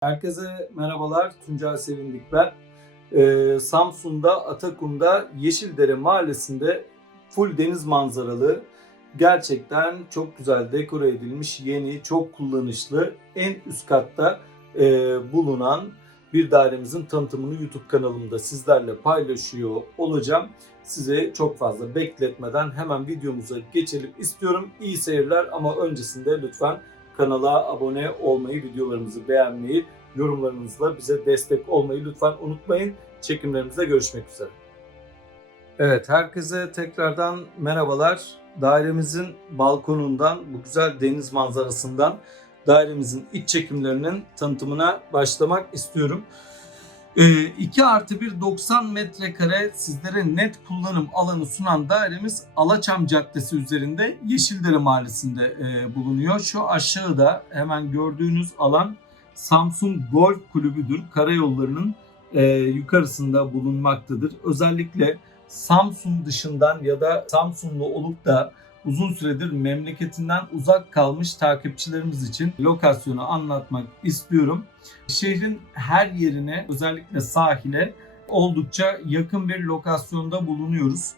Herkese merhabalar. Tuncay Sevindik ben. Ee, Samsun'da, Atakum'da Yeşildere Mahallesi'nde full deniz manzaralı, gerçekten çok güzel dekore edilmiş, yeni, çok kullanışlı, en üst katta e, bulunan bir dairemizin tanıtımını YouTube kanalımda sizlerle paylaşıyor olacağım. Size çok fazla bekletmeden hemen videomuza geçelim istiyorum. İyi seyirler ama öncesinde lütfen kanala abone olmayı, videolarımızı beğenmeyi, yorumlarınızla bize destek olmayı lütfen unutmayın. Çekimlerimizde görüşmek üzere. Evet, herkese tekrardan merhabalar. Dairemizin balkonundan, bu güzel deniz manzarasından dairemizin iç çekimlerinin tanıtımına başlamak istiyorum. 2 artı 1 90 metrekare sizlere net kullanım alanı sunan dairemiz Alaçam Caddesi üzerinde Yeşildere Mahallesi'nde e, bulunuyor. Şu aşağıda hemen gördüğünüz alan Samsun Golf Kulübü'dür. Karayollarının e, yukarısında bulunmaktadır. Özellikle Samsun dışından ya da Samsunlu olup da uzun süredir memleketinden uzak kalmış takipçilerimiz için lokasyonu anlatmak istiyorum. Şehrin her yerine özellikle sahile oldukça yakın bir lokasyonda bulunuyoruz.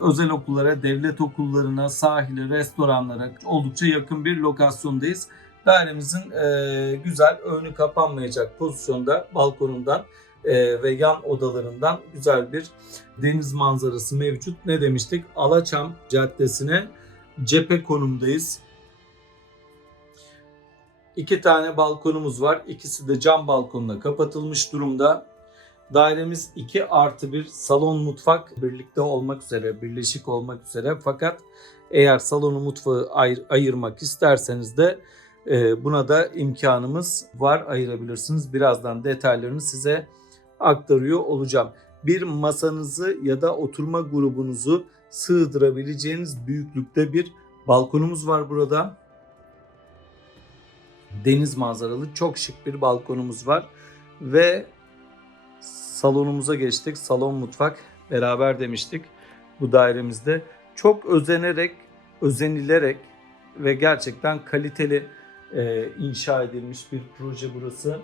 Özel okullara, devlet okullarına, sahile, restoranlara oldukça yakın bir lokasyondayız. Dairemizin e, güzel, önü kapanmayacak pozisyonda balkonundan ve yan odalarından güzel bir deniz manzarası mevcut. Ne demiştik? Alaçam Caddesi'ne cephe konumdayız. İki tane balkonumuz var. İkisi de cam balkonla kapatılmış durumda. Dairemiz 2 artı 1 salon mutfak birlikte olmak üzere, birleşik olmak üzere. Fakat eğer salonu mutfağı ayır, ayırmak isterseniz de e, buna da imkanımız var ayırabilirsiniz. Birazdan detaylarını size aktarıyor olacağım. Bir masanızı ya da oturma grubunuzu sığdırabileceğiniz büyüklükte bir balkonumuz var burada. Deniz manzaralı çok şık bir balkonumuz var ve salonumuza geçtik. Salon mutfak beraber demiştik bu dairemizde. Çok özenerek, özenilerek ve gerçekten kaliteli e, inşa edilmiş bir proje burası.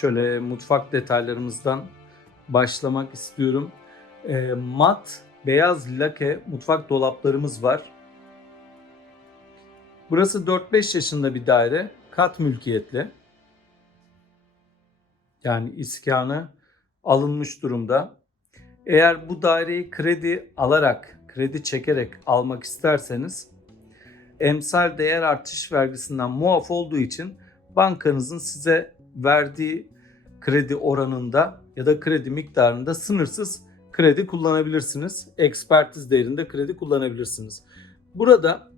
Şöyle mutfak detaylarımızdan başlamak istiyorum. E, mat beyaz lake mutfak dolaplarımız var. Burası 4-5 yaşında bir daire. Kat mülkiyetli. Yani iskanı alınmış durumda. Eğer bu daireyi kredi alarak, kredi çekerek almak isterseniz emsal değer artış vergisinden muaf olduğu için bankanızın size verdiği kredi oranında ya da kredi miktarında sınırsız kredi kullanabilirsiniz. Ekspertiz değerinde kredi kullanabilirsiniz. Burada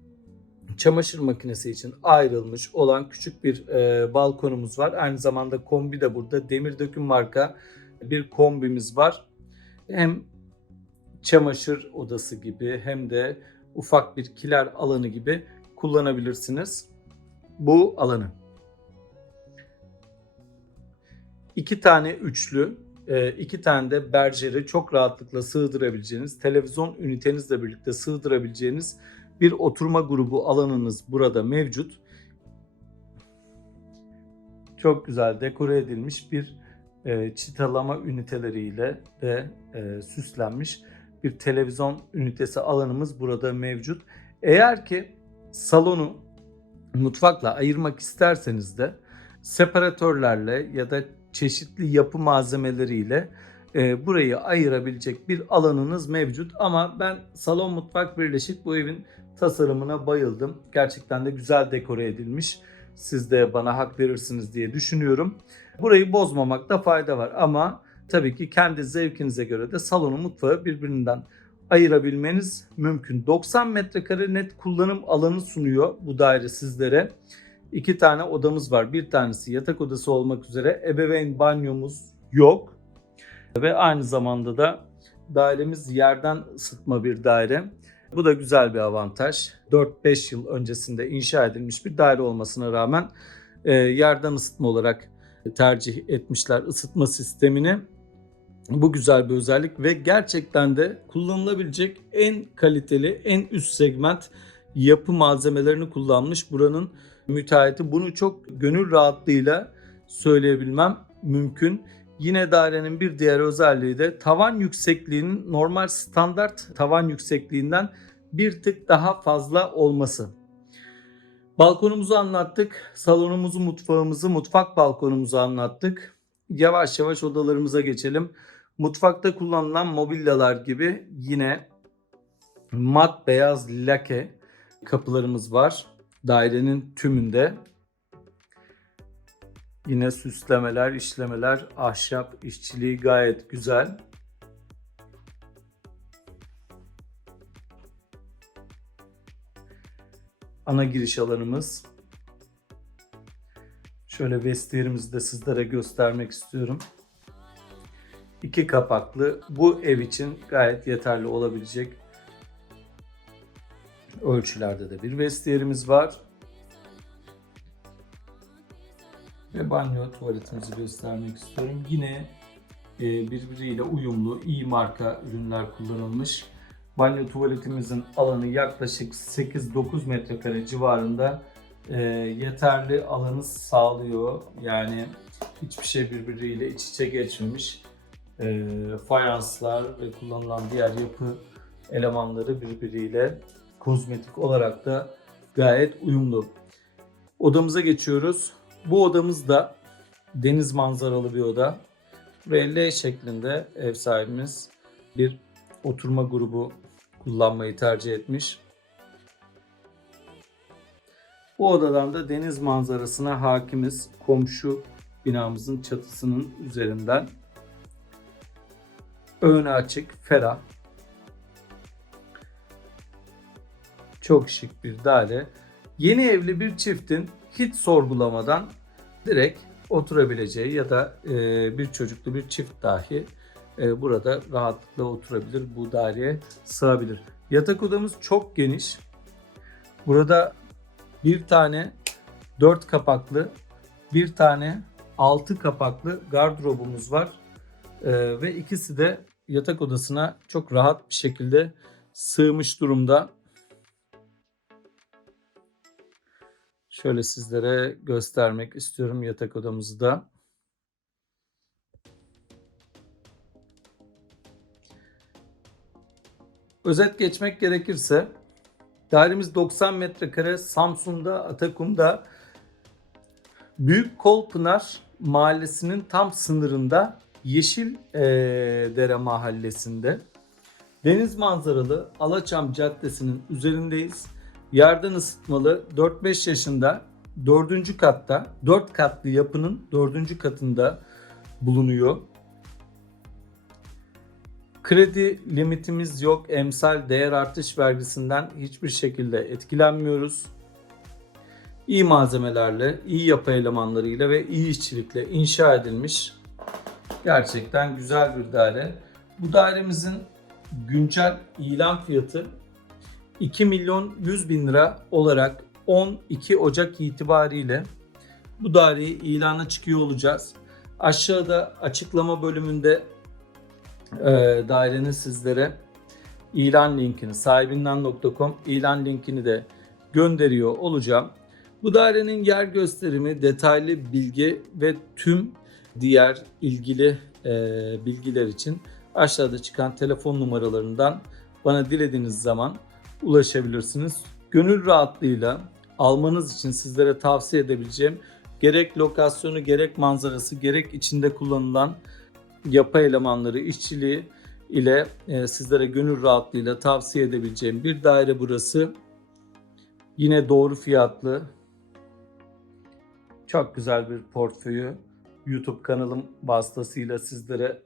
çamaşır makinesi için ayrılmış olan küçük bir e, balkonumuz var. Aynı zamanda kombi de burada. Demir döküm marka bir kombimiz var. Hem çamaşır odası gibi hem de ufak bir kiler alanı gibi kullanabilirsiniz bu alanı. İki tane üçlü, e, iki tane de berjeri çok rahatlıkla sığdırabileceğiniz, televizyon ünitenizle birlikte sığdırabileceğiniz bir oturma grubu alanınız burada mevcut. Çok güzel dekore edilmiş bir e, çıtalama üniteleriyle de e, süslenmiş bir televizyon ünitesi alanımız burada mevcut. Eğer ki salonu mutfakla ayırmak isterseniz de separatörlerle ya da çeşitli yapı malzemeleriyle e, burayı ayırabilecek bir alanınız mevcut. Ama ben salon mutfak birleşik bu evin tasarımına bayıldım. Gerçekten de güzel dekore edilmiş. Siz de bana hak verirsiniz diye düşünüyorum. Burayı bozmamakta fayda var ama tabii ki kendi zevkinize göre de salonu mutfağı birbirinden ayırabilmeniz mümkün. 90 metrekare net kullanım alanı sunuyor bu daire sizlere. İki tane odamız var. Bir tanesi yatak odası olmak üzere ebeveyn banyomuz yok. Ve aynı zamanda da dairemiz yerden ısıtma bir daire. Bu da güzel bir avantaj. 4-5 yıl öncesinde inşa edilmiş bir daire olmasına rağmen e, yerden ısıtma olarak tercih etmişler ısıtma sistemini. Bu güzel bir özellik ve gerçekten de kullanılabilecek en kaliteli, en üst segment yapı malzemelerini kullanmış. Buranın müteahhiti. Bunu çok gönül rahatlığıyla söyleyebilmem mümkün. Yine dairenin bir diğer özelliği de tavan yüksekliğinin normal standart tavan yüksekliğinden bir tık daha fazla olması. Balkonumuzu anlattık. Salonumuzu, mutfağımızı, mutfak balkonumuzu anlattık. Yavaş yavaş odalarımıza geçelim. Mutfakta kullanılan mobilyalar gibi yine mat beyaz lake kapılarımız var. Dairenin tümünde. Yine süslemeler, işlemeler, ahşap işçiliği gayet güzel. Ana giriş alanımız. Şöyle vestiyerimizi de sizlere göstermek istiyorum. İki kapaklı bu ev için gayet yeterli olabilecek ölçülerde de bir vestiyerimiz var. Ve banyo tuvaletimizi göstermek istiyorum. Yine e, birbiriyle uyumlu iyi marka ürünler kullanılmış. Banyo tuvaletimizin alanı yaklaşık 8-9 metrekare civarında e, yeterli alanı sağlıyor. Yani hiçbir şey birbiriyle iç içe geçmemiş. E, fayanslar ve kullanılan diğer yapı elemanları birbiriyle kozmetik olarak da gayet uyumlu. Odamıza geçiyoruz. Bu odamız da deniz manzaralı bir oda. Buraya şeklinde ev sahibimiz bir oturma grubu kullanmayı tercih etmiş. Bu odadan da deniz manzarasına hakimiz komşu binamızın çatısının üzerinden. Önü açık, ferah. Çok şık bir daire. Yeni evli bir çiftin hiç sorgulamadan direkt oturabileceği ya da e, bir çocuklu bir çift dahi e, burada rahatlıkla oturabilir. Bu daireye sığabilir. Yatak odamız çok geniş. Burada bir tane dört kapaklı, bir tane altı kapaklı gardırobumuz var. E, ve ikisi de yatak odasına çok rahat bir şekilde sığmış durumda. Şöyle sizlere göstermek istiyorum yatak odamızı da. Özet geçmek gerekirse dairemiz 90 metrekare Samsun'da, Atakum'da Büyük Kolpınar Mahallesi'nin tam sınırında Yeşil Dere Mahallesi'nde deniz manzaralı Alaçam Caddesi'nin üzerindeyiz. Yerden ısıtmalı 4-5 yaşında 4. katta 4 katlı yapının 4. katında bulunuyor. Kredi limitimiz yok. Emsal değer artış vergisinden hiçbir şekilde etkilenmiyoruz. İyi malzemelerle, iyi yapı elemanlarıyla ve iyi işçilikle inşa edilmiş gerçekten güzel bir daire. Bu dairemizin güncel ilan fiyatı 2 milyon 100 bin lira olarak 12 Ocak itibariyle bu daireyi ilana çıkıyor olacağız. Aşağıda açıklama bölümünde e, dairenin sizlere ilan linkini sahibinden.com ilan linkini de gönderiyor olacağım. Bu dairenin yer gösterimi, detaylı bilgi ve tüm diğer ilgili e, bilgiler için aşağıda çıkan telefon numaralarından bana dilediğiniz zaman ulaşabilirsiniz. Gönül rahatlığıyla almanız için sizlere tavsiye edebileceğim gerek lokasyonu, gerek manzarası, gerek içinde kullanılan yapı elemanları, işçiliği ile e, sizlere gönül rahatlığıyla tavsiye edebileceğim bir daire burası. Yine doğru fiyatlı, çok güzel bir portföyü YouTube kanalım vasıtasıyla sizlere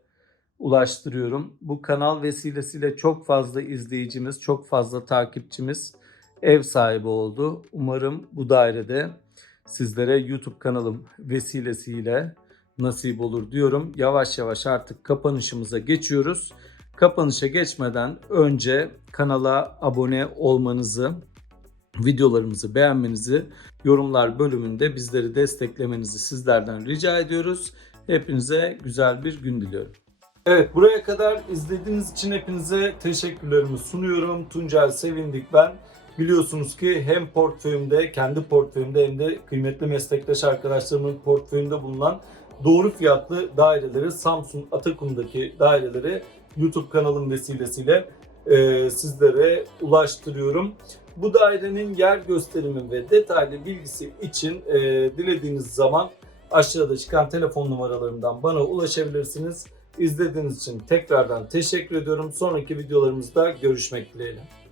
ulaştırıyorum. Bu kanal vesilesiyle çok fazla izleyicimiz, çok fazla takipçimiz ev sahibi oldu. Umarım bu dairede sizlere YouTube kanalım vesilesiyle nasip olur diyorum. Yavaş yavaş artık kapanışımıza geçiyoruz. Kapanışa geçmeden önce kanala abone olmanızı, videolarımızı beğenmenizi, yorumlar bölümünde bizleri desteklemenizi sizlerden rica ediyoruz. Hepinize güzel bir gün diliyorum. Evet buraya kadar izlediğiniz için hepinize teşekkürlerimi sunuyorum. Tuncel Sevindik ben. Biliyorsunuz ki hem portföyümde, kendi portföyümde hem de kıymetli meslektaş arkadaşlarımın portföyünde bulunan doğru fiyatlı daireleri, Samsun Atakum'daki daireleri YouTube kanalım vesilesiyle e, sizlere ulaştırıyorum. Bu dairenin yer gösterimi ve detaylı bilgisi için e, dilediğiniz zaman aşağıda çıkan telefon numaralarımdan bana ulaşabilirsiniz. İzlediğiniz için tekrardan teşekkür ediyorum. Sonraki videolarımızda görüşmek dileğiyle.